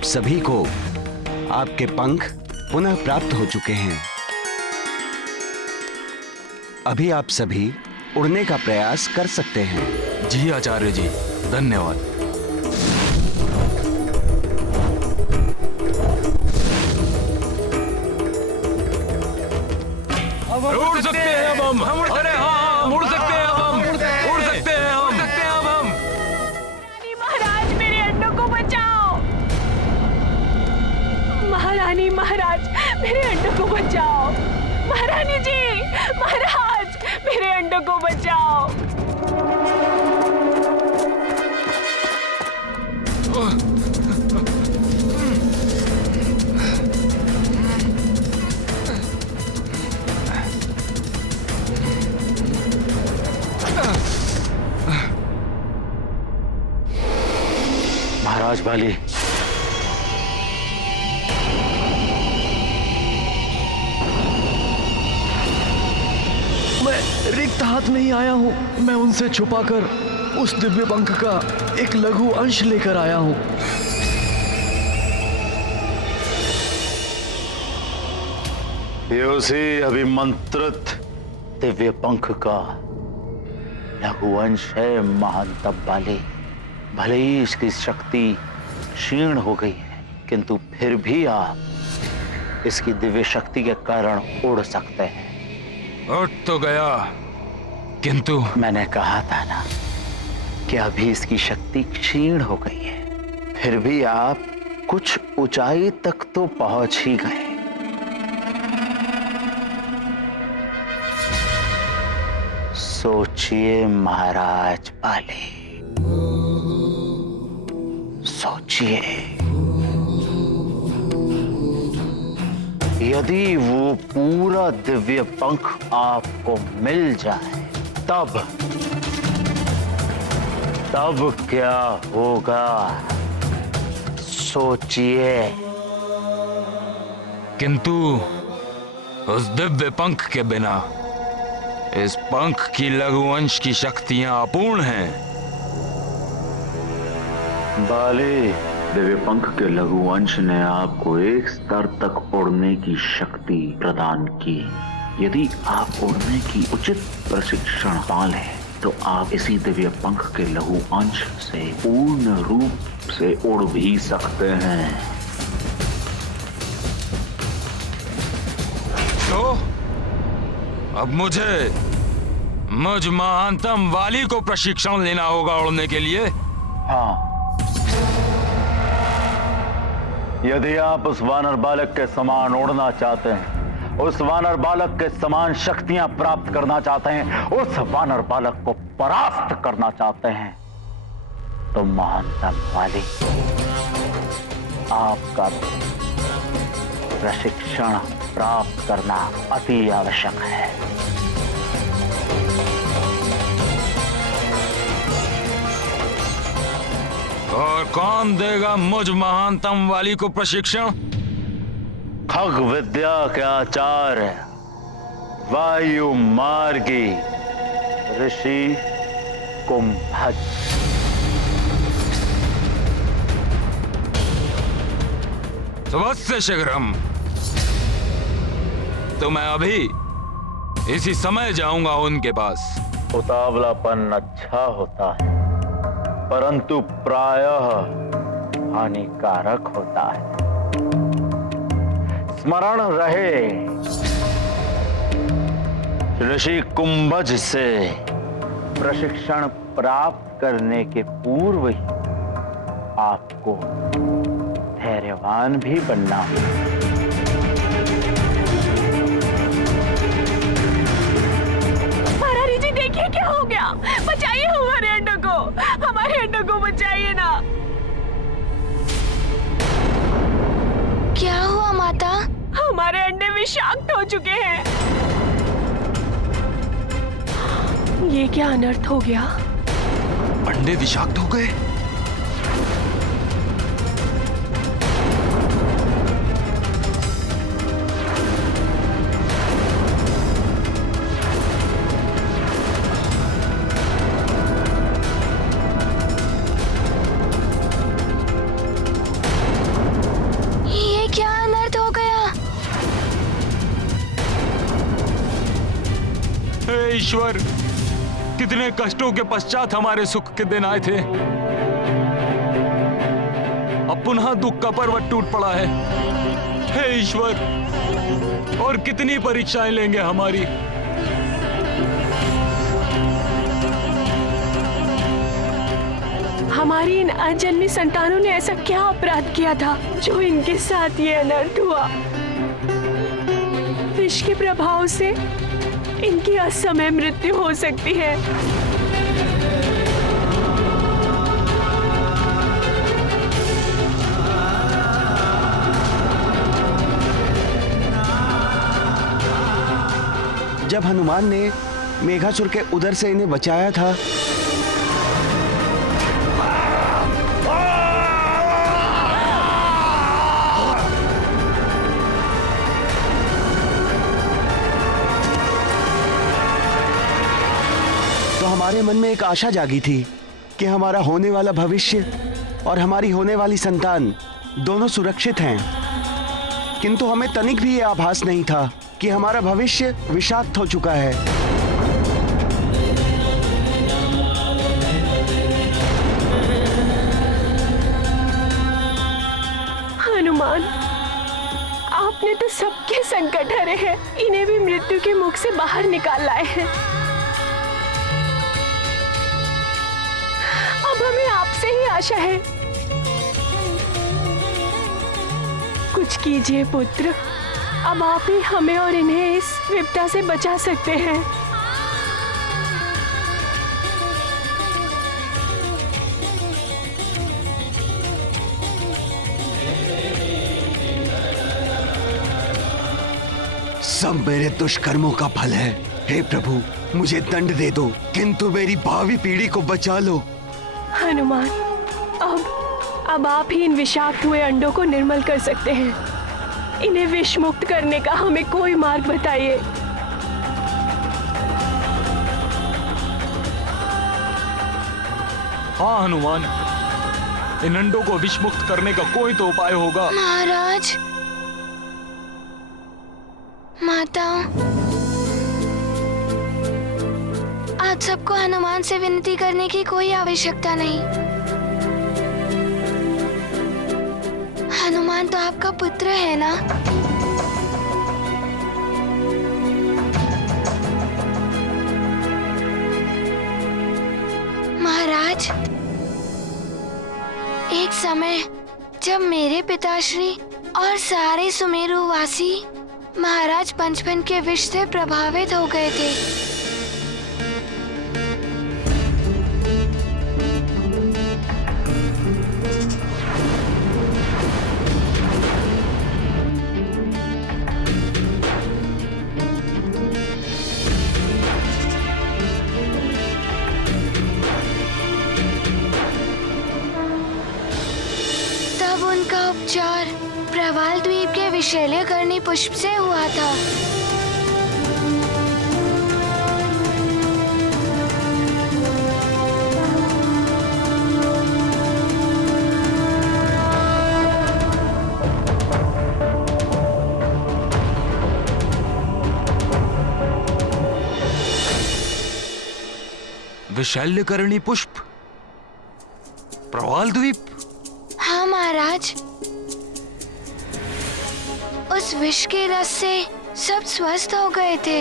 आप सभी को आपके पंख पुनः प्राप्त हो चुके हैं। अभी आप सभी उड़ने का प्रयास कर सकते हैं। जी आचार्य जी, धन्यवाद। उड़ सकते हैं अब हम। अरे हाँ, हम उड़ सकते हैं अब हम। उड़ सकते हैं अब हम। रानी महाराज, मेरे अंडों को बचाओ। महारानी महाराज, मेरे अंडों को बचाओ। महारानी जी, महाराज, मेरे अंडों को बचाओ। महाराज बाली, मैं रिक्त हाथ नहीं आया हूँ। मैं उनसे छुपाकर उस दिव्य पंख का एक लघु अंश लेकर आया हूँ। ये उसी अभिमंत्रित दिव्य पंख का लघु अंश है महानतम बाली। भले ही इसकी शक्ति क्षीण हो गई है, किंतु फिर भी आप इसकी दिव्य शक्ति के कारण उड़ सकते हैं। उठ तो गया, किंतु मैंने कहा था ना कि अभी इसकी शक्ति क्षीण हो गई है, फिर भी आप कुछ ऊंचाई तक तो पहुंच ही गए। सोचिए महाराज बाली, सोचिए, यदि वो पूरा दिव्य पंख आपको मिल जाए तब क्या होगा? सोचिए। किंतु उस दिव्य पंख के बिना इस पंख की लघु अंश की शक्तियां अपूर्ण हैं। बाली, दिव्य पंख के लघु अंश ने आपको एक स्तर तक उड़ने की शक्ति प्रदान की। यदि आप उड़ने की उचित प्रशिक्षण पा लें तो आप इसी दिव्य पंख के लघु अंश से पूर्ण रूप से उड़ भी सकते हैं। तो अब मुझ महानतम वाली को प्रशिक्षण लेना होगा उड़ने के लिए। हाँ, यदि आप उस वानर बालक के समान उड़ना चाहते हैं, उस वानर बालक के समान शक्तियां प्राप्त करना चाहते हैं, उस वानर बालक को परास्त करना चाहते हैं, तो महानतम वाली आपका प्रशिक्षण प्राप्त करना अति आवश्यक है। और कौन देगा मुझ महानतम वाली को प्रशिक्षण? खग विद्या के आचार्य वायु मार्गी ऋषि कुंभज। सुबह शीघ्रम। तो मैं अभी इसी समय जाऊंगा उनके पास। उतावलापन अच्छा होता है, परंतु प्रायः हानिकारक होता है। स्मरण रहे, ऋषि कुंभज से प्रशिक्षण प्राप्त करने के पूर्व ही आपको धैर्यवान भी बनना है। महारानी जी, देखिए क्या हो गया। बचाइए हमारे अंडों को, हमारे अंडों को बचाइए ना। क्या हुआ माता? हमारे अंडे विषाक्त हो चुके हैं। ये क्या अनर्थ हो गया? अंडे विषाक्त हो गए? ईश्वर, कितने कष्टों के पश्चात हमारे सुख के दिन आए थे, अब पुनः दुख का पर्वत टूट पड़ा है। हे ईश्वर, और कितनी परीक्षाएं लेंगे हमारी। हमारी इन अजन्मी संतानों ने ऐसा क्या अपराध किया था जो इनके साथ ये अनर्थ हुआ। विष के प्रभाव से इनकी असमय मृत्यु हो सकती है। जब हनुमान ने मेघासुर के उदर से इन्हें बचाया था, तो हमारे मन में एक आशा जागी थी कि हमारा होने वाला भविष्य और हमारी होने वाली संतान दोनों सुरक्षित हैं। किंतु हमें तनिक भी ये आभास नहीं था कि हमारा भविष्य विषाक्त हो चुका है। हनुमान, आपने तो सबके संकट हरे हैं, इन्हें भी मृत्यु के मुख से बाहर निकाल लाए हैं। अब हमें आपसे ही आशा है। कुछ कीजिए पुत्र, अब आप ही हमें और इन्हें इस विपदा से बचा सकते हैं। सब मेरे दुष्कर्मों का फल है। हे प्रभु, मुझे दंड दे दो, किंतु मेरी भावी पीढ़ी को बचा लो। हनुमान, अब आप ही इन विषाक्त हुए अंडों को निर्मल कर सकते हैं। इन्हें विष मुक्त करने का हमें कोई मार्ग बताइए। हाँ हनुमान, इन अंडों को विष मुक्त करने का कोई तो उपाय होगा। महाराज, माताओं, आप सबको हनुमान से विनती करने की कोई आवश्यकता नहीं। हनुमान तो आपका पुत्र है ना? महाराज, एक समय जब मेरे पिताश्री और सारे सुमेरुवासी महाराज पंचफन के विष से प्रभावित हो गए थे, तब उनका उपचार प्रवाल द्वीप के विशैल्यकर्णी पुष्प से हुआ था। विशैल्यकर्णी पुष्प, प्रवाल द्वीप। हाँ महाराज, उस विष के रस से सब स्वस्थ हो गए थे।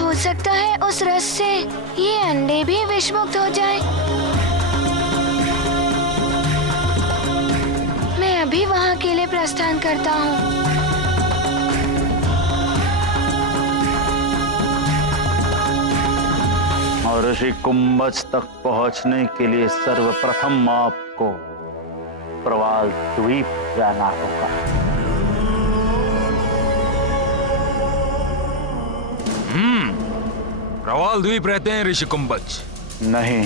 हो सकता है उस रस से ये अंडे भी विषमुक्त हो जाएं। मैं अभी वहाँ के लिए प्रस्थान करता हूँ। और ऋषि कुंभज तक पहुंचने के लिए सर्वप्रथम आपको प्रवाल द्वीप जाना होगा। प्रवाल द्वीप रहते हैं ऋषि कुंभज? नहीं,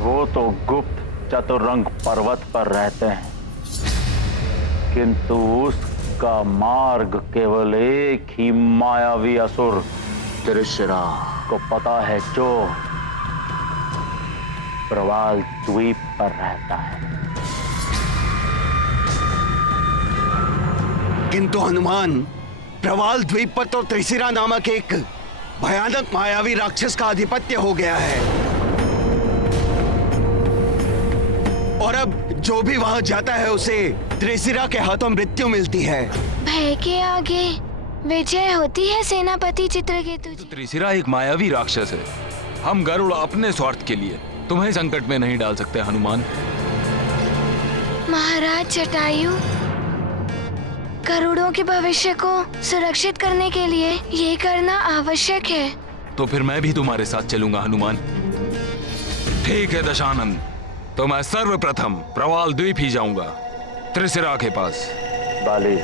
वो तो गुप्त चतुरंग पर्वत पर रहते हैं, किंतु उसका मार्ग केवल एक ही मायावी असुर त्रिशरा को पता है, जो प्रवाल द्वीप पर रहता है। किंतु हनुमान, प्रवाल द्वीप पर तो त्रिशिरा नामक एक भयानक मायावी राक्षस का आधिपत्य हो गया है, और अब जो भी वहां जाता है उसे त्रिशिरा के हाथों मृत्यु मिलती है। भय के आगे विजय होती है सेनापति चित्रकेतु जी। त्रिशिरा एक मायावी राक्षस है। हम गरुड़ अपने स्वार्थ के लिए तुम्हें संकट में नहीं डाल सकते हनुमान। महाराज जटायु, गरुड़ों के भविष्य को सुरक्षित करने के लिए ये करना आवश्यक है। तो फिर मैं भी तुम्हारे साथ चलूंगा हनुमान। ठीक है दशानन, तो मैं सर्वप्रथम प्रवाल द्वीप ही जाऊंगा, त्रिशिरा के पास। बाली,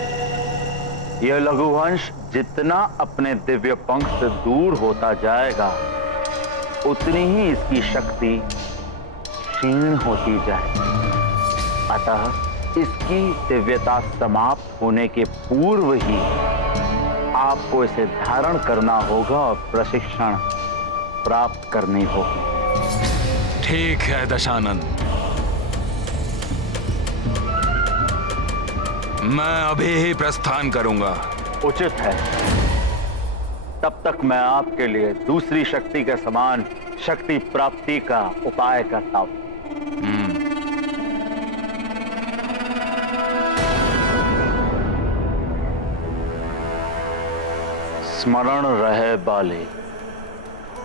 यह लघुवंश जितना अपने दिव्य पंख से दूर होता जाएगा उतनी ही इसकी शक्ति क्षीण होती जाएगी। अतः इसकी दिव्यता समाप्त होने के पूर्व ही आपको इसे धारण करना होगा और प्रशिक्षण प्राप्त करनी होगी। ठीक है दशानन, मैं अभी ही प्रस्थान करूंगा। उचित है। तब तक मैं आपके लिए दूसरी शक्ति के समान शक्ति प्राप्ति का उपाय करता हूं। स्मरण रहे बाले,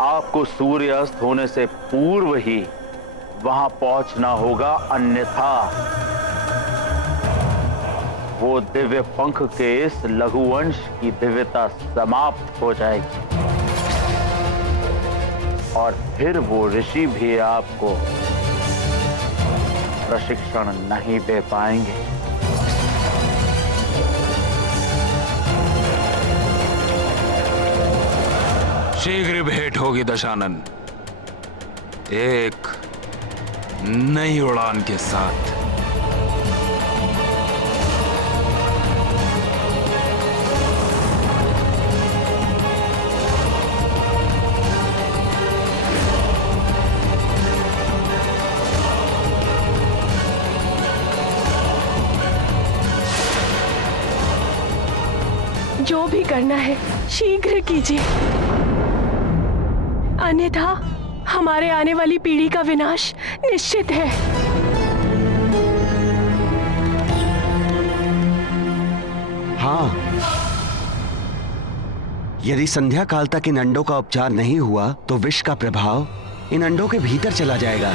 आपको सूर्यास्त होने से पूर्व ही वहां पहुंचना होगा, अन्यथा वो दिव्य पंख के इस लघुवंश की दिव्यता समाप्त हो जाएगी और फिर वो ऋषि भी आपको प्रशिक्षण नहीं दे पाएंगे। शीघ्र भेंट होगी दशानन, एक नई उड़ान के साथ। जो भी करना है शीघ्र कीजिए, अन्यथा हमारे आने वाली पीढ़ी का विनाश निश्चित है। हाँ, यदि संध्या काल तक इन अंडों का उपचार नहीं हुआ तो विष का प्रभाव इन अंडों के भीतर चला जाएगा।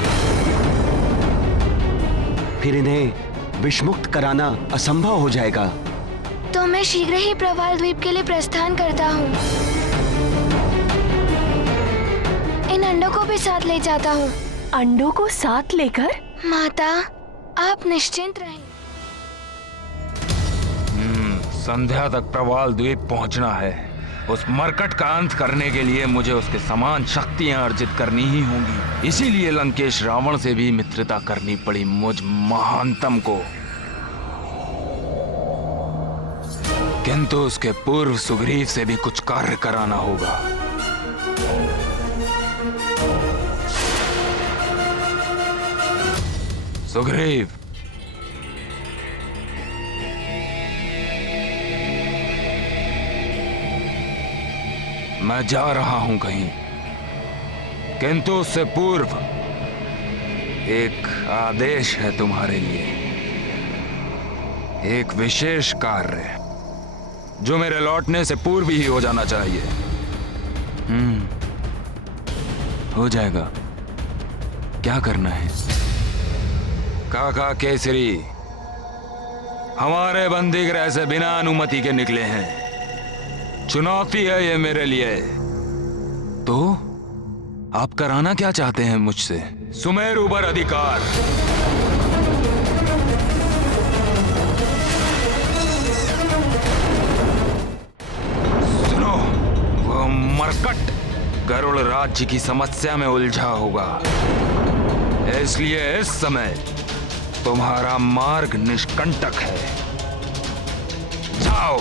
फिर इन्हें विषमुक्त कराना असंभव हो जाएगा। तो मैं शीघ्र ही प्रवाल द्वीप के लिए प्रस्थान करता हूँ। इन अंडों को भी साथ ले जाता हूँ। अंडों को साथ लेकर? माता, आप निश्चिंत रहें। संध्या तक प्रवाल द्वीप पहुंचना है। उस मरकट का अंत करने के लिए मुझे उसके समान शक्तियां अर्जित करनी ही होंगी। इसीलिए लंकेश रावण से भी मित्रता करनी पड़ी मुझ महानतम को। किंतु उसके पूर्व सुग्रीव से भी कुछ कार्य कराना होगा। सुग्रीव, मैं जा रहा हूं कहीं, किंतु उससे पूर्व एक आदेश है तुम्हारे लिए। एक विशेष कार्य जो मेरे लौटने से पूर्व ही हो जाना चाहिए। हो जाएगा। क्या करना है? काका केसरी हमारे बंदीगृह से बिना अनुमति के निकले हैं। चुनौती है ये मेरे लिए। तो आप कराना क्या चाहते हैं मुझसे? सुमेरु पर अधिकार। सुनो, वो मरकट गरुड़ राज्य की समस्या में उलझा होगा, इसलिए इस समय तुम्हारा मार्ग निष्कंटक है। जाओ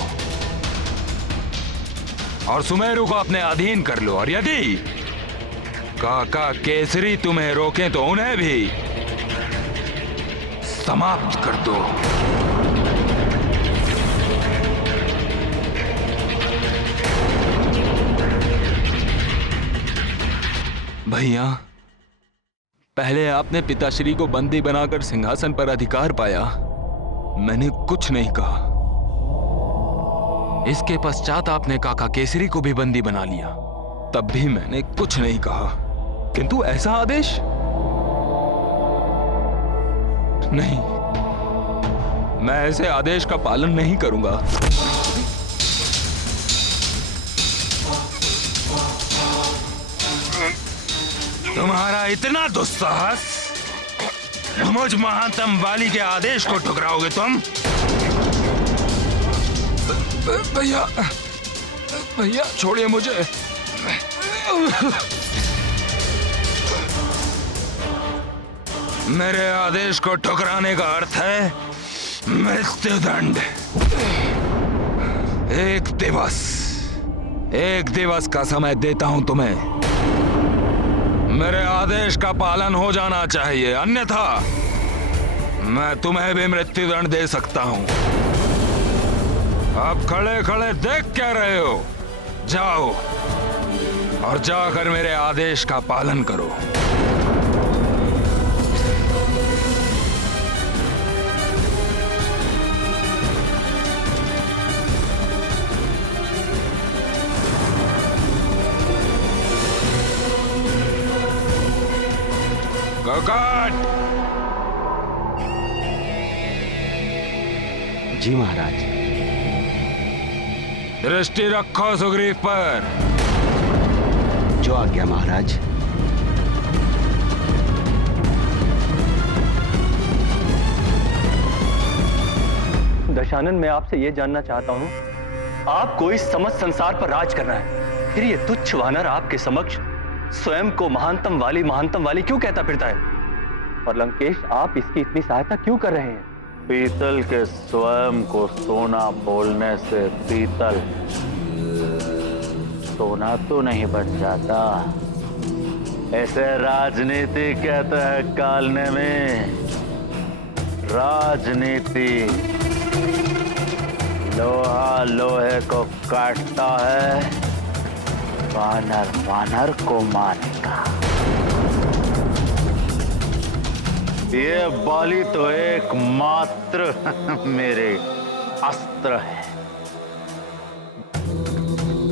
और सुमेरु को अपने अधीन कर लो, और यदि काका केसरी तुम्हें रोकें तो उन्हें भी समाप्त कर दो। भैया, पहले आपने पिताश्री को बंदी बनाकर सिंहासन पर अधिकार पाया, मैंने कुछ नहीं कहा। इसके पश्चात आपने काका केसरी को भी बंदी बना लिया, तब भी मैंने कुछ नहीं कहा। किंतु ऐसा आदेश नहीं, मैं ऐसे आदेश का पालन नहीं करूंगा। तुम्हारा इतना दुस्साहस, मुझ महानतम वाली के आदेश को ठुकराओगे तुम? भैया, भैया छोड़िए मुझे। मेरे आदेश को ठुकराने का अर्थ है मृत्युदंड। एक दिवस का समय देता हूं तुम्हें। मेरे आदेश का पालन हो जाना चाहिए, अन्यथा मैं तुम्हें भी मृत्युदंड दे सकता हूं। अब खड़े खड़े देख क्या रहे हो? जाओ और जाकर मेरे आदेश का पालन करो। काट। जी महाराज। दृष्टि रखो सुग्रीव पर। जो आज्ञा महाराज। दशानन, मैं आपसे यह जानना चाहता हूं, आपको इस समस्त संसार पर राज करना है, फिर ये तुच्छ वानर आपके समक्ष स्वयं को महानतम वाली क्यों कहता फिरता है? और लंकेश, आप इसकी इतनी सहायता क्यों कर रहे हैं? पीतल के स्वयं को सोना बोलने से पीतल सोना तो नहीं बन जाता। ऐसे राजनीति कहते हैं कालने में। राजनीति लोहा लोहे को काटता है, वानर वानर को मारेगा। ये बाली तो एकमात्र मेरे अस्त्र है,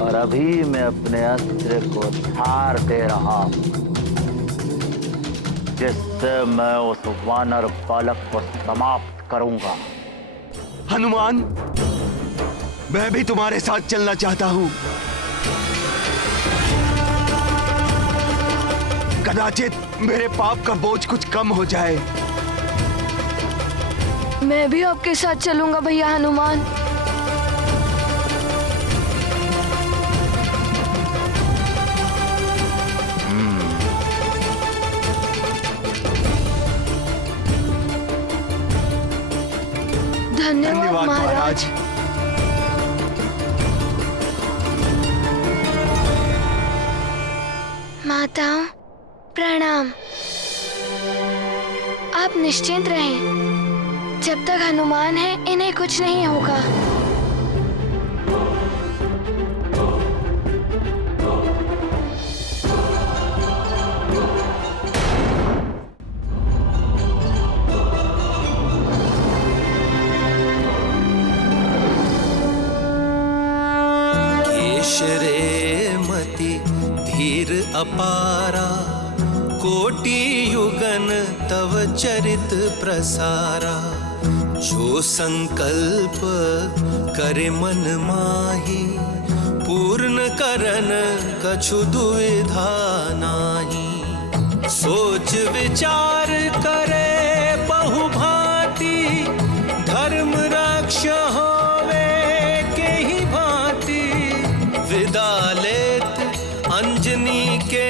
और अभी मैं अपने अस्त्र को धार दे रहा हूं, जिससे मैं उस वानर बालक को समाप्त करूंगा। हनुमान, मैं भी तुम्हारे साथ चलना चाहता हूं। कदाचित मेरे पाप का बोझ कुछ कम हो जाए। मैं भी आपके साथ चलूंगा भैया हनुमान। धन्यवाद महाराज। माताओं प्रणाम। आप निश्चिंत रहें, जब तक हनुमान है इन्हें कुछ नहीं होगा। केशरे मति धीर अपारा, कोटि युगन तव चरित प्रसारा। जो संकल्प करे मन माही, पूर्ण करन कछु दुविधा नाही। सोच विचार करे बहुभांति, धर्म रक्ष होवे के ही भांति। विदा लेत अंजनी के